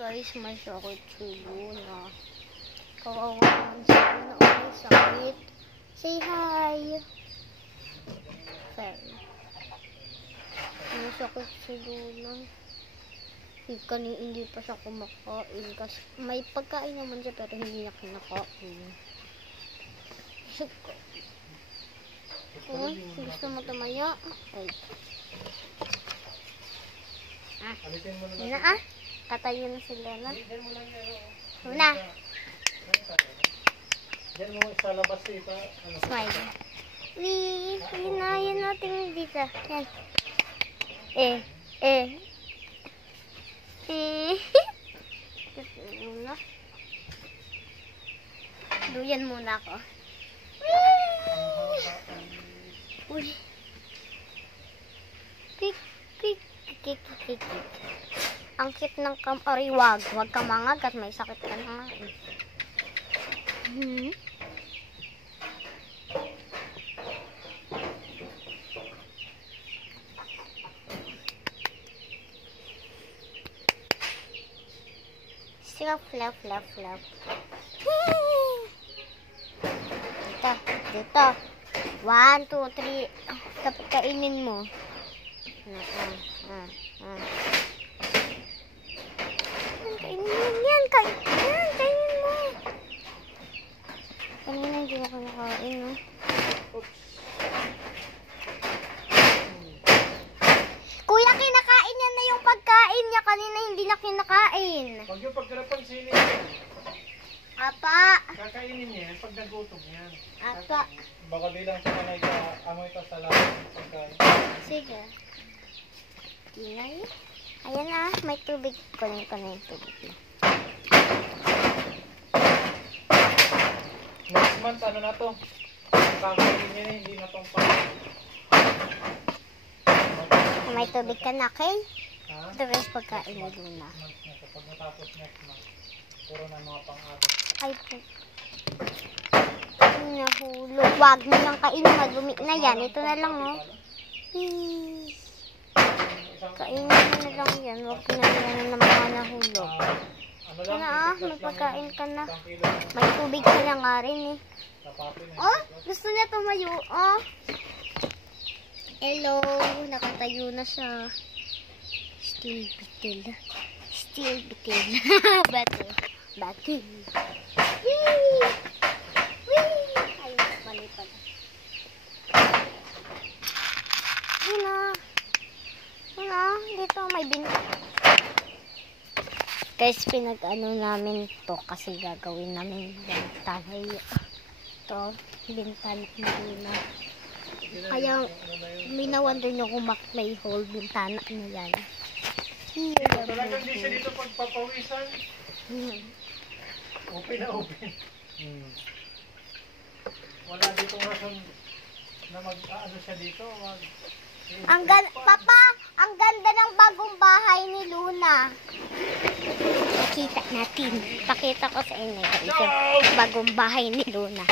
Guys, may sakit si Luna. Kawawa naman si Luna. May sakit. Say hi. Sorry. May sakit si Luna. Kani hindi pa siya kumakain kasi may pagkain naman siya pero hindi niya kinakain. Oh, gusto mo tumaya? Ay. Ah, na yun na ah. Tatayo na sila na. Yan. oh. Luna, Diyan mo sa labas eh. Pa, ano, smile. Wee, yun na, yun natin dito. Yan. Eh, eh. Eh. Luna. Duyan muna ako. Wee! Uy. Kik, kik, kik, kik, kik. Ang cute ng kam... Aray, wag. Wag ka mangagat. May sakit ka na nga. eh. Hmm. Flap, flap, flap, flap. Dito, dito. One, two, three. Dapat kainin mo. Ah, ah, ah, ah. Kainin mo yan. Kain, yan, kainin mo. Kanina hindi mo kinakain, no? Kuya, kinakain niya na yung pagkain niya. Na kinakain. Pag yung pagkarapan sili, Apa. kakainin niya yan pag nagutom yan. Apa. Baka bilang sa kanay ka, amoy ka sa lahat pagkain. Sige. Ingay. Ayan na, may tubig. Kunin ko na yung tubig. Next month, ano na to? Kakainin niya hindi na tong pa. May tubig ka na, okay? Ito guys, pagkain Luna. Na to. Pag natapos next month, puro na mga pang-araw. Ay po. Nahulog. Huwag mo lang kainin. Madumi na yan. Ito na lang, oh. Isang, Kainin na lang yan. Huwag na yan na mga nahulog. ah, ano ah, may pagkain ka na. May tubig ka na nga rin eh. Oh, gusto niya tumayo. Oh. Hello, nakatayo na siya. Still bitil. Still bitil. Bato. Bato. Wee! Wee! Ayun, mali pala. Yun na. Yun na, dito may bin... Guys, pinag-ano namin to kasi gagawin namin bintana. Ito, bintana na Kaya, may na-wonder nyo kung may hole bintana na yan. Talagang hindi siya dito pagpapawisan. Hmm. Open na open. Hmm. Wala ditong rason na mag-ano siya dito. Mag Ang gan Papa, ang ganda ng bagong bahay ni Luna. Nakita natin. Pakita ko sa inyo yung bagong bahay ni Luna.